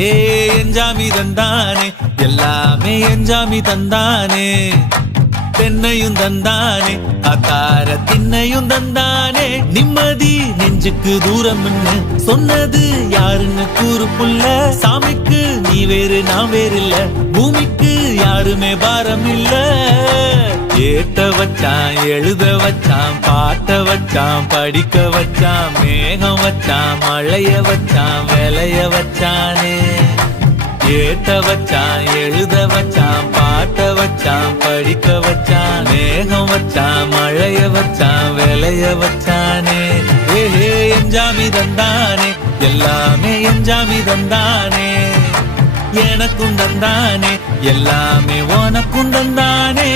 எஞ்சாமி தந்தானே எல்லாமே எஞ்சாமி தந்தானே தென்னையும் தந்தானே அக்கார திண்ணையும் தந்தானே நிம்மதி நெஞ்சுக்கு தூரம் சொன்னது யாருன்னு கூறு புள்ள சாமிக்கு நீ வேறு நான் வேறு இல்ல பூமிக்கு யாருமே பாரம் இல்ல ஏத்த வச்சான் எழுத வச்சான் பாட்ட வச்சான் படிக்க வச்சான் மேகம் வச்சான் மழைய வச்சான் விளைய வச்சானே ஏத்த வச்சான் எழுத வச்சான் பாட்ட வச்சான் படிக்க வச்சான் மேகம் வச்சான் மழைய வச்சான் விளைய வச்சானே எஞ்சாமி தந்தானே எல்லாமே எஞ்சாமி தந்தானே எனக்கும் தந்தானே எல்லாமே உனக்கும் தந்தானே